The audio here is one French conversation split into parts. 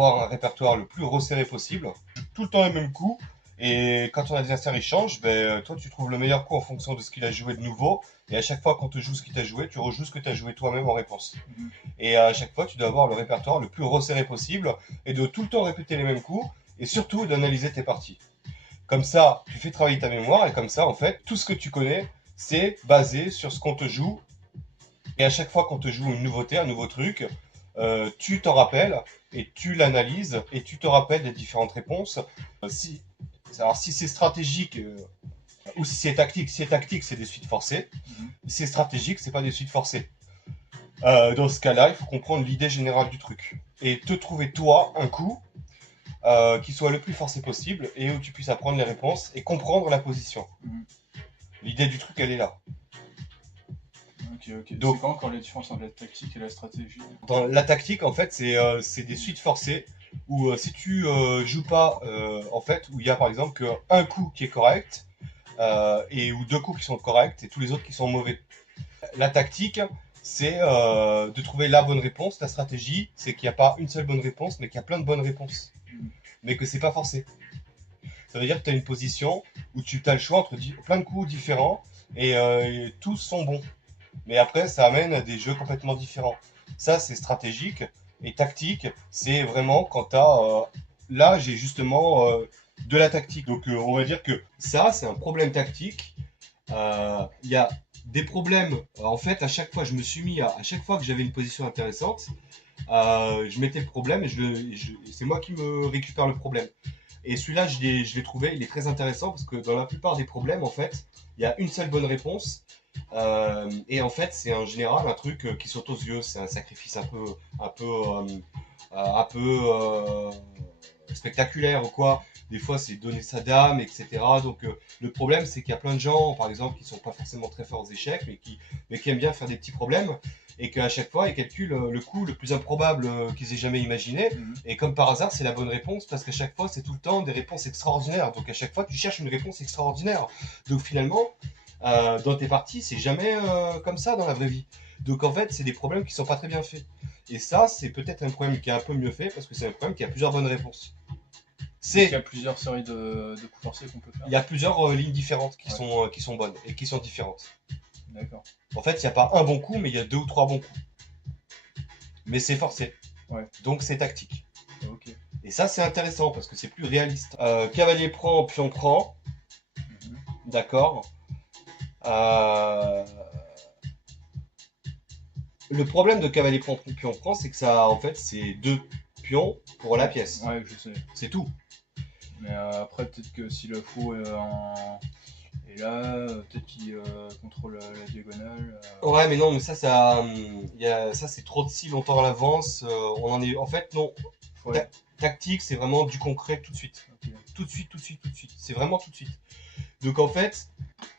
d'avoir un répertoire le plus resserré possible, tout le temps les mêmes coups, et quand ton adversaire il change, ben, toi tu trouves le meilleur coup en fonction de ce qu'il a joué de nouveau, et à chaque fois qu'on te joue ce qu'il t'a joué, tu rejoues ce que tu as joué toi-même en réponse. Mhm. Et à chaque fois tu dois avoir le répertoire le plus resserré possible, et de tout le temps répéter les mêmes coups, et surtout d'analyser tes parties. Comme ça, tu fais travailler ta mémoire, et comme ça, en fait, tout ce que tu connais, c'est basé sur ce qu'on te joue. Et à chaque fois qu'on te joue une nouveauté, un nouveau truc, tu t'en rappelles et tu l'analyses et tu te rappelles des différentes réponses. Alors si c'est stratégique ou si c'est tactique, c'est des suites forcées. Mhm. Si c'est stratégique, c'est pas des suites forcées. Dans ce cas-là, il faut comprendre l'idée générale du truc et te trouver toi un coup qui soit le plus forcé possible et où tu puisses apprendre les réponses et comprendre la position. Mhm. L'idée du truc, elle est là. Ok, ok. Donc, C'est quand la différence entre la tactique et la stratégie? dans la tactique, en fait, c'est des suites forcées où si tu joues pas, en fait, où il y a par exemple qu'un coup qui est correct et ou deux coups qui sont corrects et tous les autres qui sont mauvais. La tactique, c'est de trouver la bonne réponse. La stratégie, c'est qu'il n'y a pas une seule bonne réponse, mais qu'il y a plein de bonnes réponses. Mhm. Mais que c'est pas forcé. Ça veut dire que tu as une position où tu as le choix entre plein de coups différents et tous sont bons. Mais après, ça amène à des jeux complètement différents. Ça, c'est stratégique. Et tactique, c'est vraiment quand tu as... là, j'ai justement de la tactique. Donc, on va dire que ça, c'est un problème tactique. Il y a des problèmes. En fait, à chaque fois, je me suis mis à chaque fois que j'avais une position intéressante, je mettais le problème et c'est moi qui me récupère le problème. Et celui-là, je l'ai trouvé, il est très intéressant parce que dans la plupart des problèmes, en fait, il y a une seule bonne réponse. Et en fait, c'est en général un truc qui saute aux yeux. C'est un sacrifice un peu spectaculaire ou quoi. Des fois, c'est donner sa dame, etc. Donc, le problème, c'est qu'il y a plein de gens, par exemple, qui sont pas forcément très forts aux échecs, mais qui aiment bien faire des petits problèmes. Et qu'à chaque fois, ils calculent le coup le plus improbable qu'ils aient jamais imaginé. Mhm. Et comme par hasard, c'est la bonne réponse parce qu'à chaque fois, c'est tout le temps des réponses extraordinaires. Donc, à chaque fois, tu cherches une réponse extraordinaire. Donc, finalement, dans tes parties, c'est jamais comme ça dans la vraie vie. Donc en fait, c'est des problèmes qui sont pas très bien faits. Et ça, c'est peut-être un problème qui est un peu mieux fait parce que c'est un problème qui a plusieurs bonnes réponses. Il y a plusieurs séries de coups forcés qu'on peut faire. Il y a plusieurs lignes différentes Ouais. qui sont bonnes et qui sont différentes. D'accord. En fait, il n'y a pas un bon coup, mais il y a deux ou trois bons coups. Mais c'est forcé. Ouais. Donc c'est tactique. Ok. Et ça, c'est intéressant parce que c'est plus réaliste. Cavalier prend, pion prend. Mhm. D'accord. Euh, Le problème de cavalier prend, pion prend, c'est que ça, en fait, c'est deux pions pour la pièce. Ouais, je sais. C'est tout. Mais après, peut-être que si le fou est est là, peut-être qu'il contrôle la diagonale. Ouais, mais non, mais ça c'est trop de si longtemps à l'avance. On en est, en fait, non. Ouais. Tactique, c'est vraiment du concret tout de suite. Ok. Tout de suite, tout de suite, tout de suite. C'est vraiment tout de suite. Donc en fait,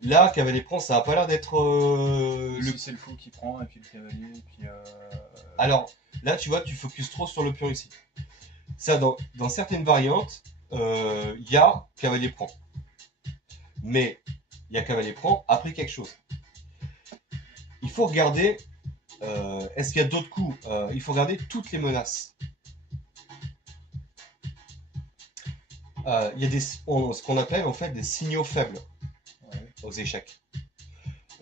là, cavalier prend, ça a pas l'air d'être Si c'est le fou qui prend, et puis le cavalier, et puis. Alors, là, tu vois, tu focuses trop sur le pion ici. Ça, dans certaines variantes, il y a cavalier prend. Mais il y a cavalier prend après quelque chose. Il faut regarder, est-ce qu'il y a d'autres coups il faut regarder toutes les menaces. Il y a ce qu'on appelle en fait des signaux faibles aux échecs.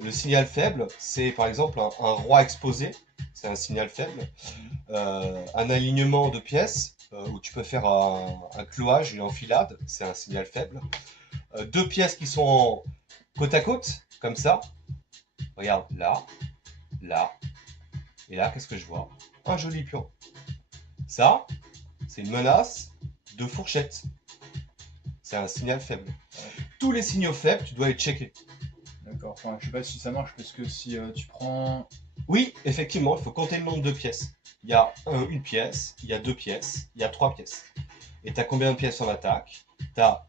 Le signal faible, c'est par exemple un roi exposé, c'est un signal faible. Un alignement de pièces, où tu peux faire un clouage, une enfilade, c'est un signal faible. Deux pièces qui sont côte à côte, comme ça. Regarde, là, là, et là, qu'est-ce que je vois? Un joli pion. Ça, c'est une menace de fourchette. C'est un signal faible. Tous les signaux faibles, tu dois les checker. D'accord. Enfin, je sais pas si ça marche parce que si tu prends. Oui, effectivement, il faut compter le nombre de pièces. Il y a une pièce, il y a deux pièces, il y a trois pièces. Et tu as combien de pièces en attaque? Tu as,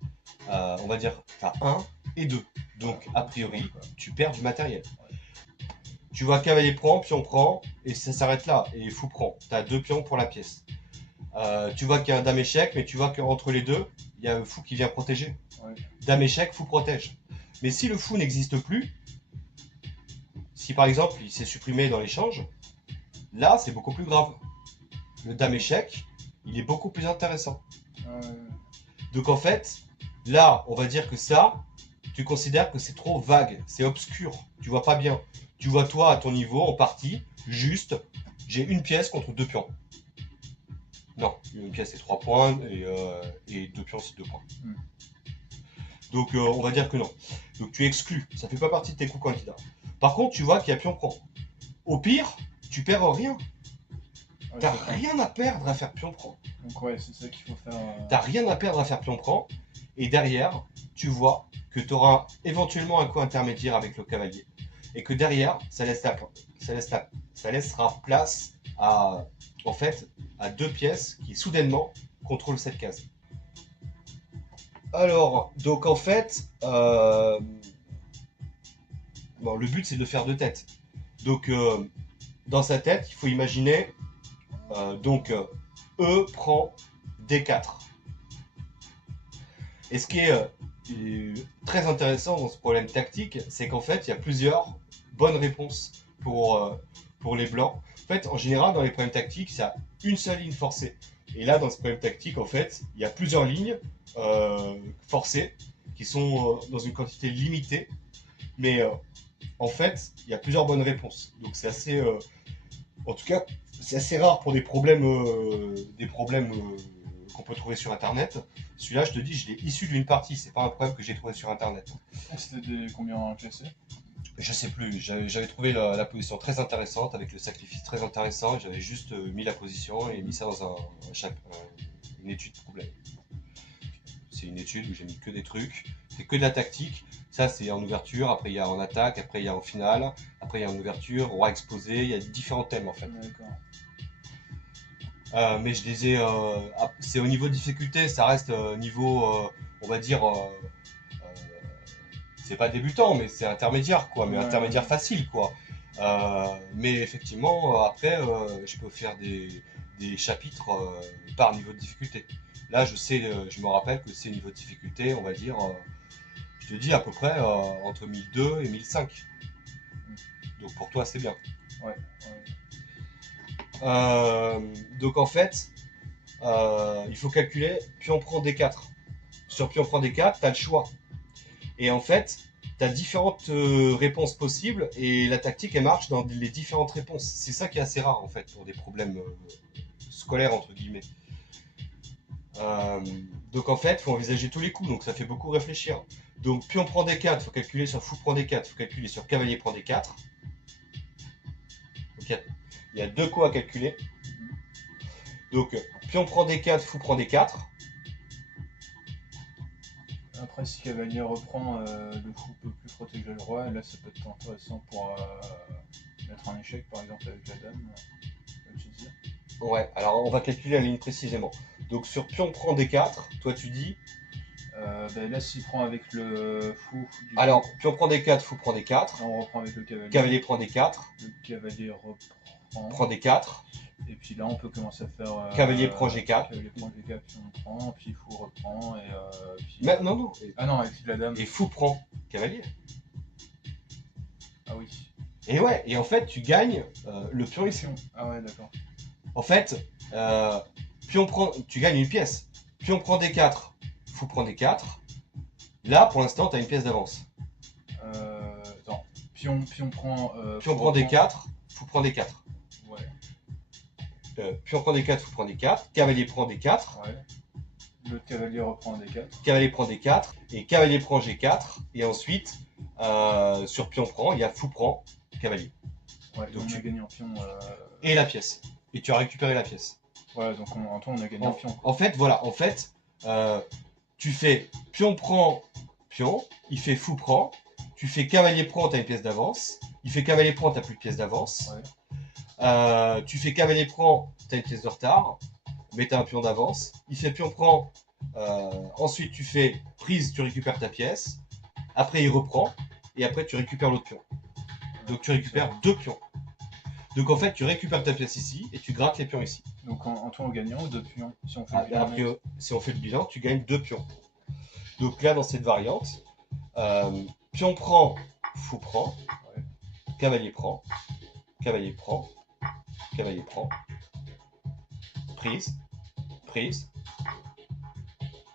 on va dire, tu as 1 et 2. Donc, a priori, tu perds du matériel. Tu vois cavalier prend, pion prend, et ça s'arrête là. Et fou prend. Tu as deux pions pour la pièce. Tu vois qu'il y a un dame échec, mais tu vois qu'entre les deux, il y a un fou qui vient protéger. Ouais. Dame échec, fou protège. Mais si le fou n'existe plus, si par exemple il s'est supprimé dans l'échange, là c'est beaucoup plus grave. Le dame échec, il est beaucoup plus intéressant. Ouais. Donc en fait, là, on va dire que ça, tu considères que c'est trop vague, c'est obscur, tu vois pas bien. Tu vois toi à ton niveau en partie, juste, j'ai une pièce contre deux pions. Non, une pièce c'est 3 points et deux pions c'est 2 points. Hmm. Donc on va dire que non. Donc tu exclus, ça fait pas partie de tes coups candidats. Par contre, tu vois qu'il y a pion prend. Au pire, tu perds rien. Ouais, T'as c'est ça. rien à perdre à faire pion prend. Donc ouais, c'est ça qu'il faut faire. T'as rien à perdre à faire pion prend. Et derrière, tu vois que tu auras éventuellement un coup intermédiaire avec le cavalier. Et que derrière, ça laissera place à, en fait, à deux pièces qui soudainement contrôlent cette case. Alors, donc en fait, bon, le but c'est de faire deux têtes. Donc, dans sa tête, il faut imaginer, E prend D4. Et ce qui est très intéressant dans ce problème tactique, c'est qu'en fait, il y a plusieurs bonnes réponses pour les blancs. En fait, en général, dans les problèmes tactiques, il y a une seule ligne forcée. Et là, dans ce problème tactique, en fait, il y a plusieurs lignes forcées qui sont dans une quantité limitée. Mais en fait, il y a plusieurs bonnes réponses. Donc c'est assez... en tout cas, c'est assez rare pour des problèmes qu'on peut trouver sur Internet. Celui-là, je te dis, je l'ai issu d'une partie. C'est pas un problème que j'ai trouvé sur Internet. C'était des combien classés? Je sais plus. J'avais trouvé la position très intéressante avec le sacrifice très intéressant. J'avais juste mis la position et mis ça dans une étude problème. C'est une étude où j'ai mis que des trucs. C'est que de la tactique. Ça, c'est en ouverture. Après, il y a en attaque. Après, il y a en finale. Après, il y a en ouverture. Roi exposé. Il y a différents thèmes en fait. D'accord. Mais je les ai. C'est au niveau de difficulté. Ça reste niveau, on va dire. C'est pas débutant, mais c'est intermédiaire, quoi. Mais Ouais. intermédiaire facile, quoi. Mais effectivement, après, je peux faire des chapitres par niveau de difficulté. Là, je sais, je me rappelle que c'est niveau de difficulté, on va dire, je te dis à peu près entre 1002 et 1005. Donc pour toi, c'est bien. Ouais. Donc en fait, il faut calculer, puis on prend D4. Sur puis on prend D4, tu as le choix. Et en fait, tu as différentes réponses possibles et la tactique, elle marche dans les différentes réponses. C'est ça qui est assez rare en fait pour des problèmes scolaires, entre guillemets. Donc en fait, il faut envisager tous les coups, donc ça fait beaucoup réfléchir. Donc pion prend D4, il faut calculer sur fou prend D4, il faut calculer sur cavalier prend D4. Donc il y a deux coups à calculer. Donc pion prend D4, fou prend D4. Après, si cavalier reprend, le fou peut plus protéger le roi, et là ça peut être intéressant pour mettre un échec par exemple avec la dame, comme tu disais. Ouais, alors on va calculer la ligne précisément. Donc sur pion prend D4, toi tu dis. Ben là, s'il prend avec le fou, Alors, pion prend D4, fou prend D4. là, on reprend avec le cavalier. Cavalier prend D4. Le cavalier reprend. Prend D4. Et puis là, on peut commencer à faire. Cavalier prend G4. Cavalier prend G4, puis on prend, puis fou reprend, et puis. Mais, non. Ah non, avec la dame. Et fou prend cavalier. Ah oui. Et ouais, et en fait, tu gagnes le pion ici. Ah ouais, d'accord. En fait, tu gagnes une pièce. Pion prend D4, fou prend D4. Là, pour l'instant, tu as une pièce d'avance. Attends. Pion prend. Pion prend D4, fou prend D4. Ouais. Pion prend D4, fou prend D4. Cavalier prend D4. Ouais. Le cavalier reprend D4. Cavalier prend D4. Et cavalier prend G4. Et ensuite, sur pion prend, il y a fou prend cavalier. Ouais, donc on a gagné un pion. Et la pièce. Et tu as récupéré la pièce. Ouais, donc en tout, on a gagné un pion. En fait, voilà. En fait, tu fais pion prend pion. Il fait fou prend. Tu fais cavalier prend, tu as une pièce d'avance. Il fait cavalier prend, tu n'as plus de pièce d'avance. Ouais. Tu fais cavalier prend, tu as une pièce de retard. Mais tu as un pion d'avance. Il fait pion prend. Ensuite, tu fais prise, tu récupères ta pièce. Après, il reprend. Et après, tu récupères l'autre pion. Donc, tu récupères deux pions. Donc, en fait, tu récupères ta pièce ici et tu grattes les pions ici. Donc, en tout, en gagnant deux pions. Si on fait le bilan, après, si on fait le bilan, tu gagnes deux pions. Donc, là, dans cette variante, pion prend, fou prend. Ouais. Cavalier prend. Cavalier prend. Cavalier prend. Prise. prise.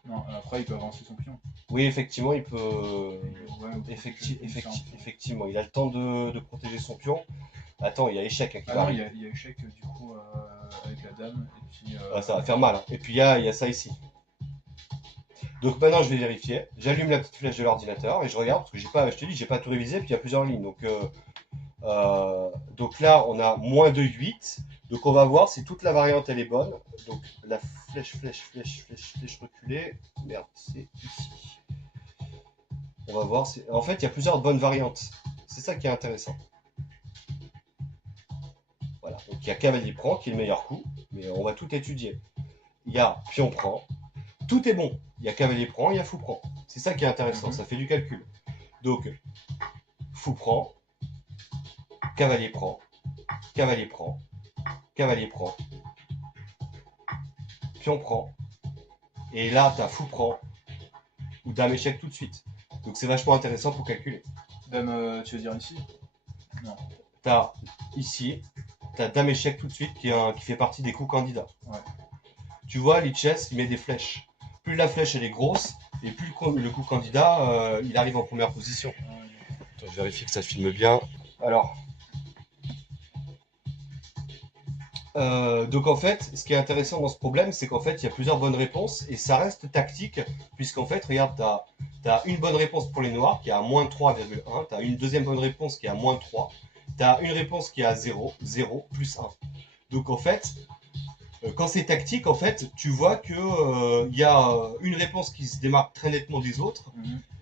Non, après il peut avancer son pion. Oui, effectivement, il peut. Ouais, ou Effectivement, il a le temps de protéger son pion. Attends, il y a échec hein, qui Ah va non, il arriver. y a échec du coup avec la dame. Et puis. Ah, ça va faire mal. Hein. Et puis il y a ça ici. Donc maintenant, je vais vérifier. J'allume la petite flèche de l'ordinateur et je regarde parce que j'ai pas, je te dis, j'ai pas tout révisé. Puis il y a plusieurs lignes. Donc là, on a moins de 8. Donc on va voir si toute la variante elle est bonne. Donc la flèche reculée. Merde, c'est ici. On va voir. En fait, il y a plusieurs bonnes variantes. C'est ça qui est intéressant. Voilà. Donc il y a cavalier prend qui est le meilleur coup. Mais on va tout étudier. Il y a pion prend. Tout est bon. Il y a cavalier prend, il y a fou prend. C'est ça qui est intéressant. Ça fait du calcul. Donc fou prend. Cavalier prend. Cavalier prend. Cavalier prend. Pion prend. Et là, tu as fou prend. Ou dame échec tout de suite. Donc c'est vachement intéressant pour calculer. Dame, tu veux dire ici? Non. Tu as ici, tu as dame échec tout de suite qui fait partie des coups candidats. Ouais. Tu vois, Lichess, il met des flèches. Plus la flèche elle est grosse, et plus le coup candidat, il arrive en première position. Attends, je vérifie que ça filme bien. Alors. Donc en fait, ce qui est intéressant dans ce problème, c'est qu'en fait, il y a plusieurs bonnes réponses et ça reste tactique, puisqu'en fait, regarde, tu as une bonne réponse pour les noirs qui est à moins 3,1, tu as une deuxième bonne réponse qui est à moins 3, tu as une réponse qui est à 0, 0, plus 1. Donc en fait, quand c'est tactique, en fait, tu vois que y a une réponse qui se démarque très nettement des autres,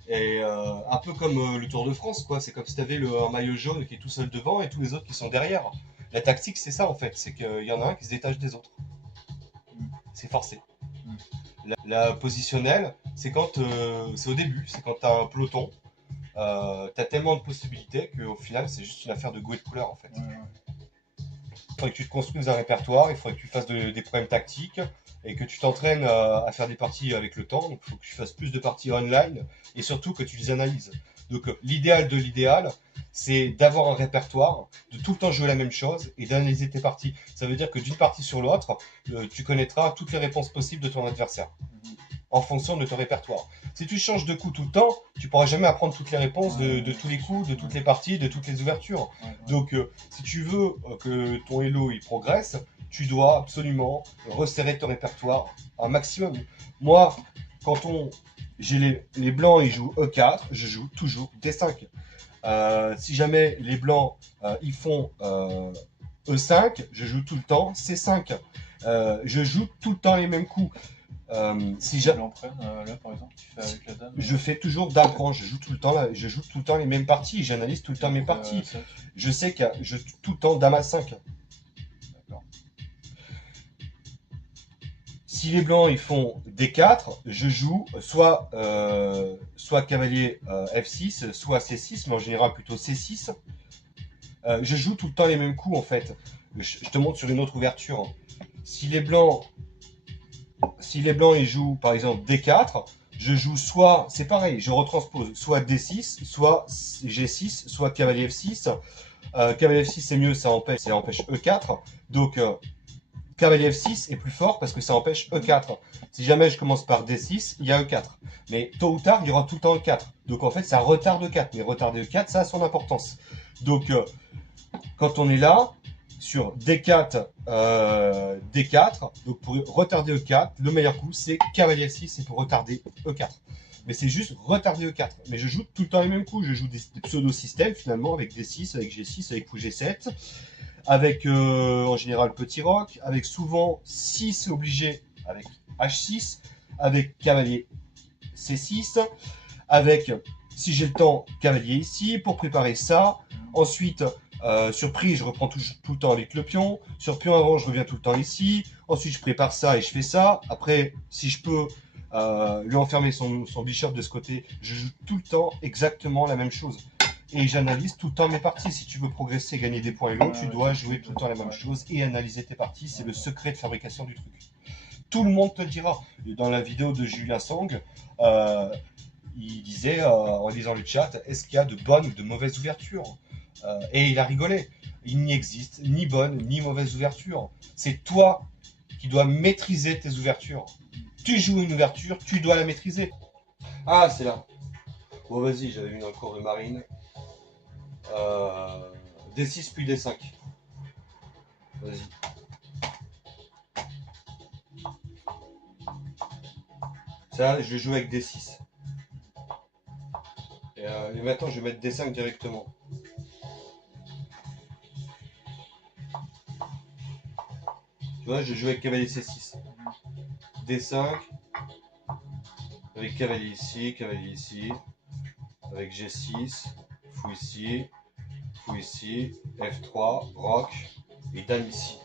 et un peu comme le Tour de France, quoi. C'est comme si tu avais un maillot jaune qui est tout seul devant et tous les autres qui sont derrière. La tactique, c'est ça en fait, c'est qu'il y en a un qui se détache des autres. C'est forcé. La positionnelle, c'est quand c'est au début, c'est quand tu as un peloton, tu as tellement de possibilités qu'au final, c'est juste une affaire de goût et de couleur en fait. Il faudrait que tu te construises un répertoire, il faudrait que tu fasses des problèmes tactiques et que tu t'entraînes à faire des parties avec le temps. Donc il faut que tu fasses plus de parties online et surtout que tu les analyses. Donc l'idéal de l'idéal, c'est d'avoir un répertoire, de tout le temps jouer la même chose et d'analyser tes parties. Ça veut dire que d'une partie sur l'autre, tu connaîtras toutes les réponses possibles de ton adversaire en fonction de ton répertoire. Si tu changes de coup tout le temps, tu pourras jamais apprendre toutes les réponses de tous les coups, de toutes les parties, de toutes les ouvertures. Donc si tu veux que ton Hello il progresse, tu dois absolument resserrer ton répertoire un maximum. Moi, quand j'ai les blancs ils jouent E4, je joue toujours D5. Si jamais les blancs ils font E5, je joue tout le temps C5. Je joue tout le temps les mêmes coups. Si là par exemple, tu fais avec la dame. Je fais toujours dame prend, je joue tout le temps les mêmes parties, j'analyse tout le temps mes parties. Je sais que je joue tout le temps dame à 5. D'accord. Si les blancs ils font D4, je joue soit cavalier F6, soit C6, mais en général plutôt C6. Je joue tout le temps les mêmes coups en fait. Je te montre sur une autre ouverture. Si les blancs ils jouent par exemple D4, je joue soit, c'est pareil, je retranspose, soit D6, soit G6, soit cavalier F6. Cavalier F6 c'est mieux, ça empêche E4. Donc cavalier F6 est plus fort parce que ça empêche E4. Si jamais je commence par D6, il y a E4. Mais tôt ou tard, il y aura tout le temps E4. Donc en fait, ça retarde E4. Mais retarder E4, ça a son importance. Donc quand on est là, sur D4, D4, donc pour retarder E4, le meilleur coup, c'est cavalier F6, c'est pour retarder E4. Mais c'est juste retarder E4. Mais je joue tout le temps les mêmes coups. Je joue des pseudo-systèmes finalement avec D6, avec G6, avec fou G7. Avec en général petit roc, avec souvent 6 obligé avec H6, avec cavalier C6, avec, si j'ai le temps, cavalier ici pour préparer ça. Ensuite, sur prise, je reprends tout le temps avec le pion. Sur pion avant, je reviens tout le temps ici. Ensuite, je prépare ça et je fais ça. Après, si je peux lui enfermer son bishop de ce côté, je joue tout le temps exactement la même chose. Et j'analyse tout le temps mes parties. Si tu veux progresser, gagner des points et l'autre, tu dois jouer tout le temps la même chose et analyser tes parties. C'est le secret de fabrication du truc. Tout le monde te le dira. Dans la vidéo de Julien Sang, il disait en lisant le chat, est-ce qu'il y a de bonnes ou de mauvaises ouvertures et il a rigolé. Il n'y existe ni bonne ni mauvaise ouverture. C'est toi qui doit maîtriser tes ouvertures. Tu joues une ouverture, tu dois la maîtriser. Ah, c'est là. Bon, vas-y, j'avais une en cours de marine. D6 puis D5. Vas-y. Ça, je vais jouer avec D6. Et maintenant, je vais mettre D5 directement. Tu vois, je joue avec cavalier C6. D5. Avec cavalier ici. Avec G6. Fou ici. F3. Roc. Et dame ici.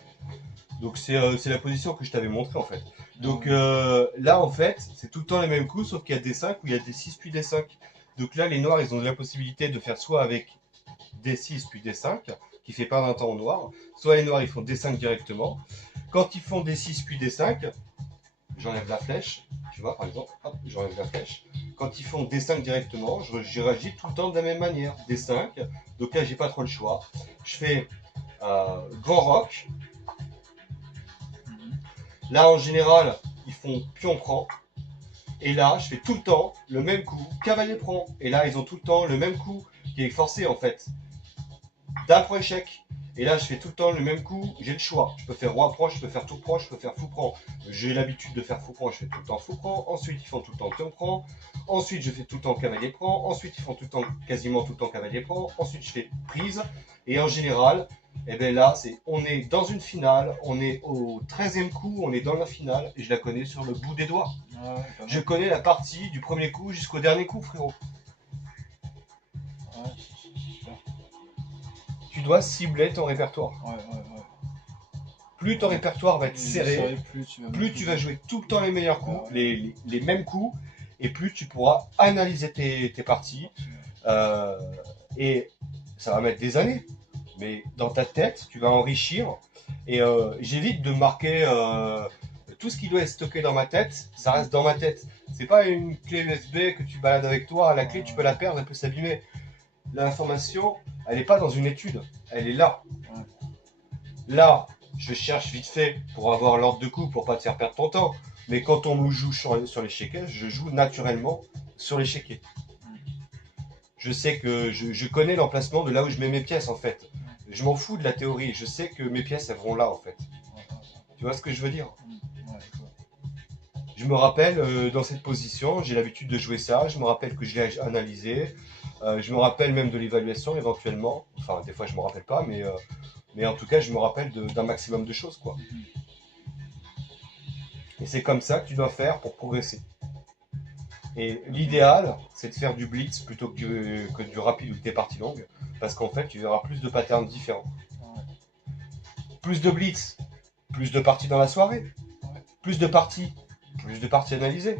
Donc c'est la position que je t'avais montré en fait. Donc là en fait, c'est tout le temps les mêmes coups, sauf qu'il y a D5 ou il y a D6 puis D5. Donc là, les noirs, ils ont la possibilité de faire soit avec D6 puis D5, qui fait perdre un temps aux noirs, soit les noirs, ils font D5 directement. Quand ils font D6 puis D5, j'enlève la flèche, tu vois, par exemple, hop, j'enlève la flèche. Quand ils font D5 directement, je réagis tout le temps de la même manière. D5, donc là, j'ai pas trop le choix. Je fais grand roc. Là, en général, ils font pion prend. Et là, je fais tout le temps le même coup, cavalier prend. Et là, ils ont tout le temps le même coup qui est forcé en fait. Dame prend échec. Et là, je fais tout le temps le même coup, j'ai le choix. Je peux faire roi prend, je peux faire tout prend, je peux faire fou prend. J'ai l'habitude de faire fou prend, je fais tout le temps fou prend. Ensuite, ils font tout le temps pion prend. Ensuite, je fais tout le temps cavalier prend. Ensuite, ils font tout le temps, quasiment tout le temps cavalier prend. Ensuite, je fais prise. Et en général, et bien là, on est dans une finale, on est au 13e coup, on est dans la finale, et je la connais sur le bout des doigts. Ah ouais, Je connais la partie du premier coup jusqu'au dernier coup, frérot. Ouais, c'est super. Tu dois cibler ton répertoire. Ouais. Plus ton répertoire va être serré, plus tu vas jouer tout le temps les meilleurs coups, les mêmes coups, et plus tu pourras analyser tes parties. Et ça va mettre des années. Mais dans ta tête, tu vas enrichir. Et j'évite de marquer tout ce qui doit être stocké dans ma tête, ça reste dans ma tête. C'est pas une clé USB que tu balades avec toi, la clé tu peux la perdre, elle peut s'abîmer. L'information, elle n'est pas dans une étude, elle est là. Là, je cherche vite fait pour avoir l'ordre de coup, pour pas te faire perdre ton temps. Mais quand on me joue sur l'échiquier, je joue naturellement sur l'échiquier. Je sais que je connais l'emplacement de là où je mets mes pièces en fait. Je m'en fous de la théorie, je sais que mes pièces elles vont là en fait. Tu vois ce que je veux dire? Je me rappelle dans cette position, j'ai l'habitude de jouer ça, je me rappelle que je l'ai analysé, je me rappelle même de l'évaluation éventuellement, enfin des fois je me rappelle pas, mais en tout cas je me rappelle d'un maximum de choses quoi. Et c'est comme ça que tu dois faire pour progresser. Et l'idéal, c'est de faire du blitz plutôt que du rapide ou des parties longues, parce qu'en fait tu verras plus de patterns différents. Plus de blitz, plus de parties dans la soirée, plus de parties analysées.